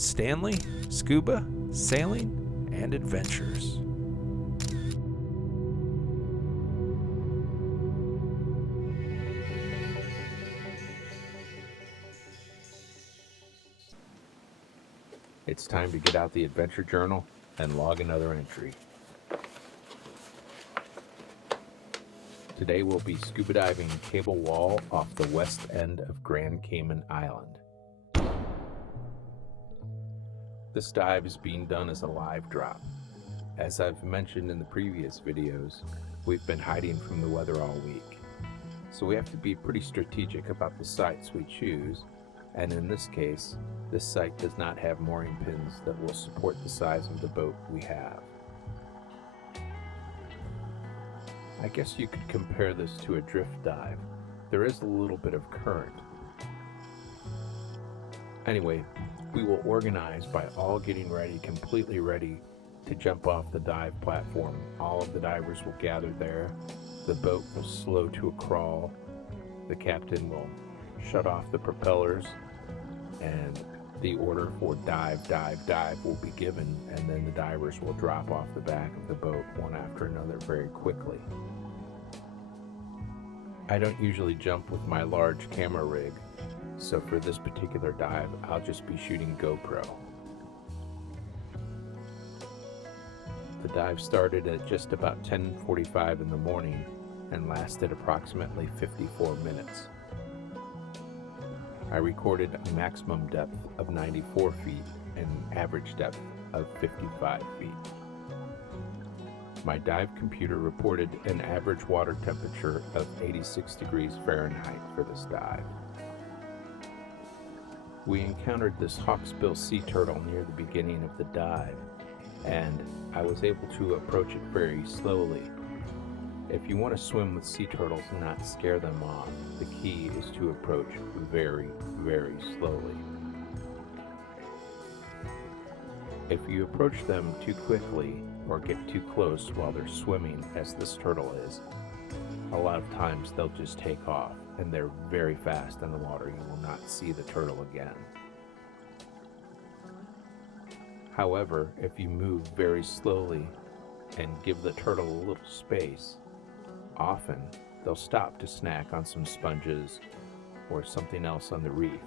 Stanley, Scuba, Sailing, and Adventures. It's time to get out the adventure journal and log another entry. Today we'll be scuba diving Cable Wall off the west end of Grand Cayman Island. This dive is being done as a live drop. As I've mentioned in the previous videos, we've been hiding from the weather all week. So we have to be pretty strategic about the sites we choose, and in this case, this site does not have mooring pins that will support the size of the boat we have. I guess you could compare this to a drift dive. There is a little bit of current. Anyway, we will organize by all getting ready, completely ready to jump off the dive platform. All of the divers will gather there. The boat will slow to a crawl. The captain will shut off the propellers, and the order for dive, dive, dive will be given, and then the divers will drop off the back of the boat one after another very quickly. I don't usually jump with my large camera rig, so for this particular dive, I'll just be shooting GoPro. The dive started at just about 10:45 in the morning and lasted approximately 54 minutes. I recorded a maximum depth of 94 feet and an average depth of 55 feet. My dive computer reported an average water temperature of 86 degrees Fahrenheit for this dive. We encountered this Hawksbill sea turtle near the beginning of the dive, and I was able to approach it very slowly. If you want to swim with sea turtles and not scare them off, the key is to approach very, very slowly. If you approach them too quickly or get too close while they're swimming, as this turtle is, a lot of times they'll just take off, and they're very fast in the water. You will not see the turtle again. However, if you move very slowly and give the turtle a little space, often they'll stop to snack on some sponges or something else on the reef,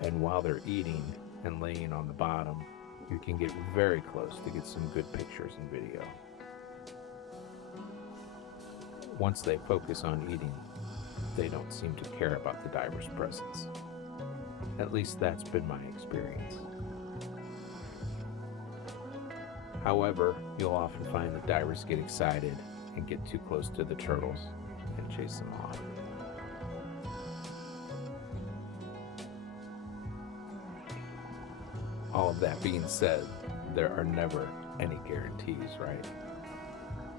and while they're eating and laying on the bottom, you can get very close to get some good pictures and video. Once they focus on eating, they don't seem to care about the diver's presence. At least that's been my experience. However, you'll often find that divers get excited and get too close to the turtles and chase them off. All of that being said, there are never any guarantees, right?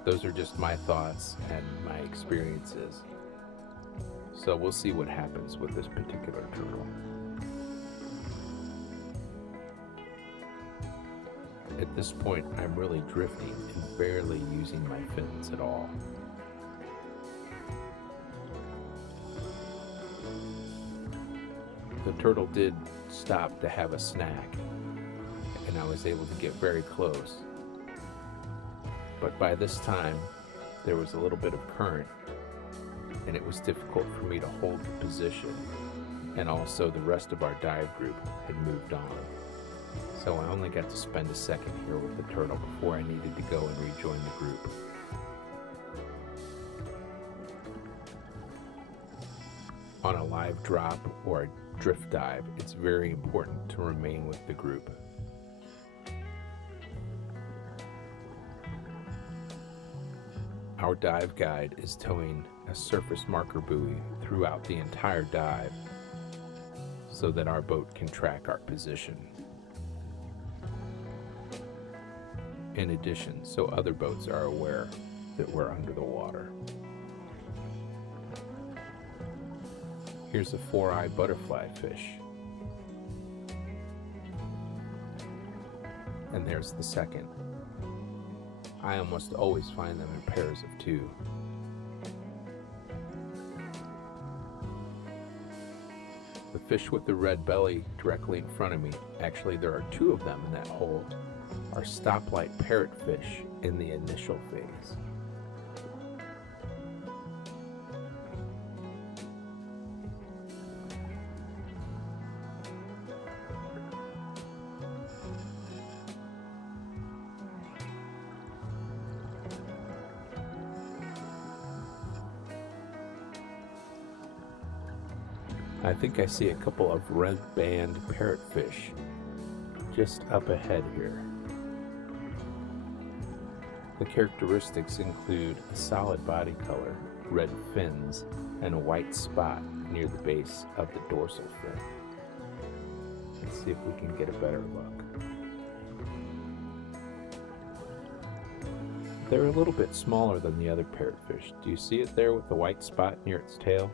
Those are just my thoughts and my experiences. So we'll see what happens with this particular turtle. At this point, I'm really drifting and barely using my fins at all. The turtle did stop to have a snack, and I was able to get very close. But by this time, there was a little bit of current, and it was difficult for me to hold the position, and also the rest of our dive group had moved on. So I only got to spend a second here with the turtle before I needed to go and rejoin the group. On a live drop or a drift dive, it's very important to remain with the group. Our dive guide is towing a surface marker buoy throughout the entire dive so that our boat can track our position. In addition, so other boats are aware that we're under the water. Here's a 4-eye butterfly fish. And there's the second. I almost always find them in pairs of 2. The fish with the red belly directly in front of me, actually there are two of them in that hole, are stoplight parrotfish in the initial phase. I think I see a couple of red band parrotfish just up ahead here. The characteristics include a solid body color, red fins, and a white spot near the base of the dorsal fin. Let's see if we can get a better look. They're a little bit smaller than the other parrotfish. Do you see it there with the white spot near its tail?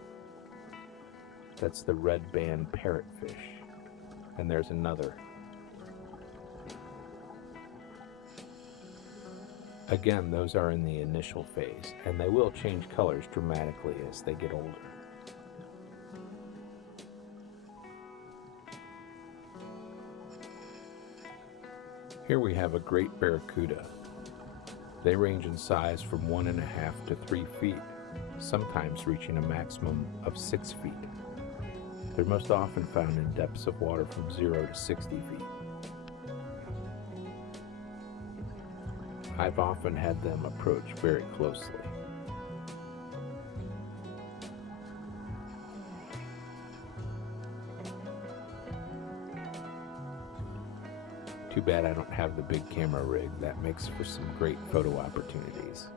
That's the red band parrotfish. And there's another. Again, those are in the initial phase, and they will change colors dramatically as they get older. Here we have a great barracuda. They range in size from 1.5 to 3 feet, sometimes reaching a maximum of 6 feet. They're most often found in depths of water from 0 to 60 feet. I've often had them approach very closely. Too bad I don't have the big camera rig. That makes for some great photo opportunities.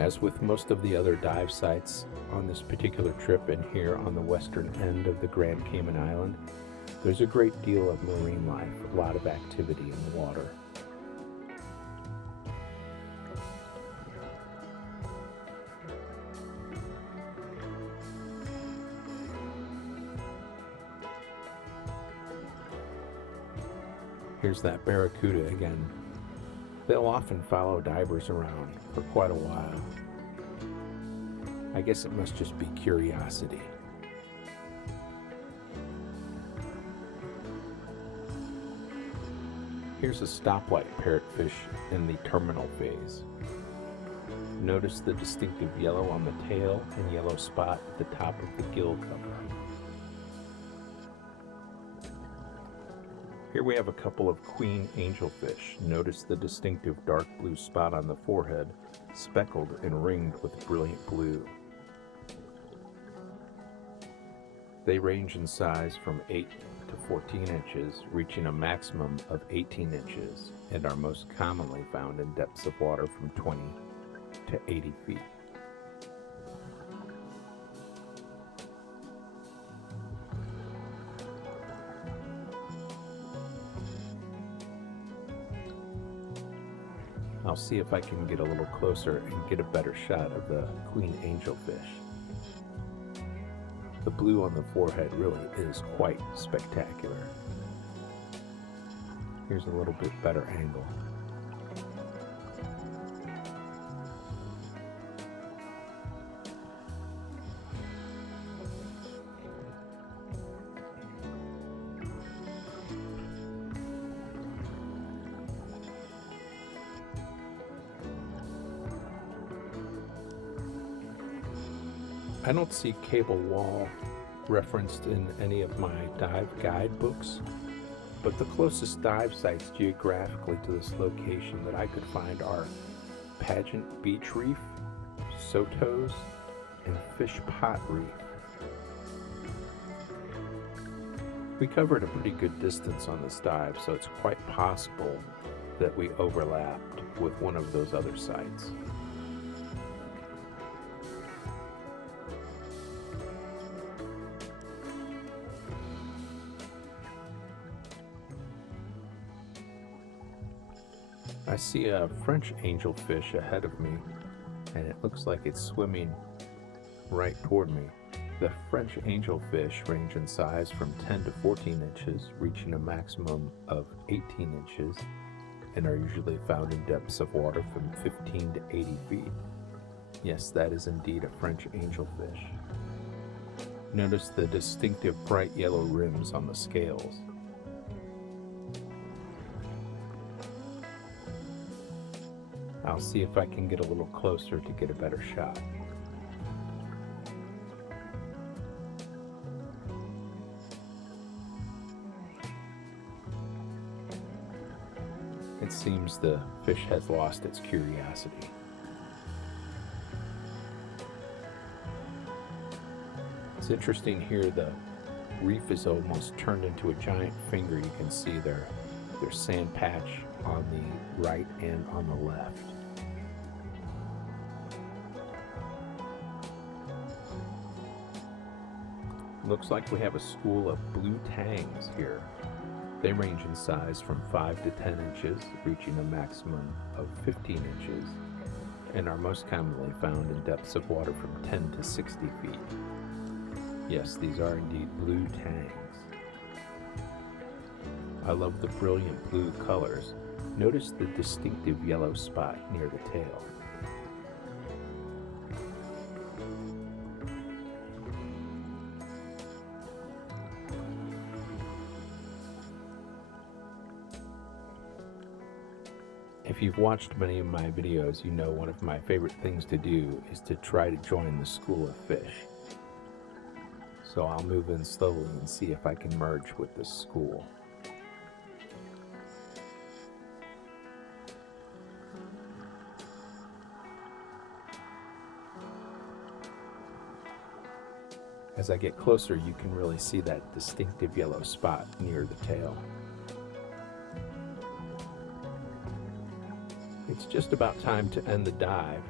As with most of the other dive sites on this particular trip and here on the western end of the Grand Cayman Island, there's a great deal of marine life, a lot of activity in the water. Here's that barracuda again. They'll often follow divers around for quite a while. I guess it must just be curiosity. Here's a stoplight parrotfish in the terminal phase. Notice the distinctive yellow on the tail and yellow spot at the top of the gill cover. Here we have a couple of queen angelfish. Notice the distinctive dark blue spot on the forehead, speckled and ringed with brilliant blue. They range in size from 8 to 14 inches, reaching a maximum of 18 inches, and are most commonly found in depths of water from 20 to 80 feet. I'll see if I can get a little closer and get a better shot of the queen angelfish. The blue on the forehead really is quite spectacular. Here's a little bit better angle. I don't see cable wall referenced in any of my dive guide books, but the closest dive sites geographically to this location that I could find are Pageant Beach Reef, Soto's, and Fish Pot Reef. We covered a pretty good distance on this dive, so it's quite possible that we overlapped with one of those other sites. I see a French angelfish ahead of me, and it looks like it's swimming right toward me. The French angelfish range in size from 10 to 14 inches, reaching a maximum of 18 inches, and are usually found in depths of water from 15 to 80 feet. Yes, that is indeed a French angelfish. Notice the distinctive bright yellow rims on the scales. I'll see if I can get a little closer to get a better shot. It seems the fish has lost its curiosity. It's interesting here, the reef is almost turned into a giant finger. You can see their sand patch on the right and on the left. Looks like we have a school of blue tangs here. They range in size from 5 to 10 inches, reaching a maximum of 15 inches, and are most commonly found in depths of water from 10 to 60 feet. Yes, these are indeed blue tangs. I love the brilliant blue colors. Notice the distinctive yellow spot near the tail. If you've watched many of my videos, you know one of my favorite things to do is to try to join the school of fish. So I'll move in slowly and see if I can merge with this school. As I get closer, you can really see that distinctive yellow spot near the tail. It's just about time to end the dive,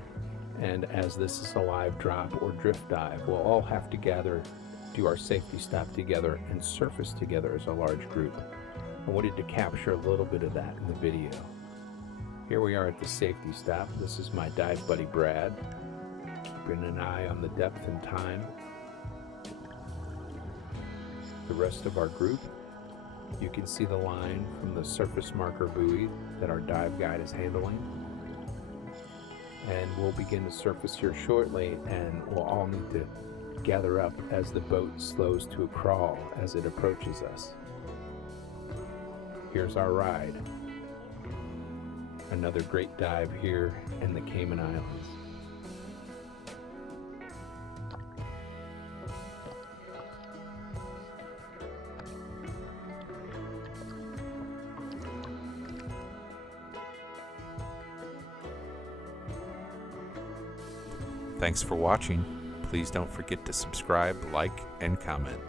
and as this is a live drop or drift dive, we'll all have to gather, do our safety stop together, and surface together as a large group. I wanted to capture a little bit of that in the video. Here we are at the safety stop. This is my dive buddy Brad, keeping an eye on the depth and time. The rest of our group, you can see the line from the surface marker buoy that our dive guide is handling. And we'll begin to surface here shortly, and we'll all need to gather up as the boat slows to a crawl as it approaches us. Here's our ride. Another great dive here in the Cayman Islands. Thanks for watching. Please don't forget to subscribe, like, and comment.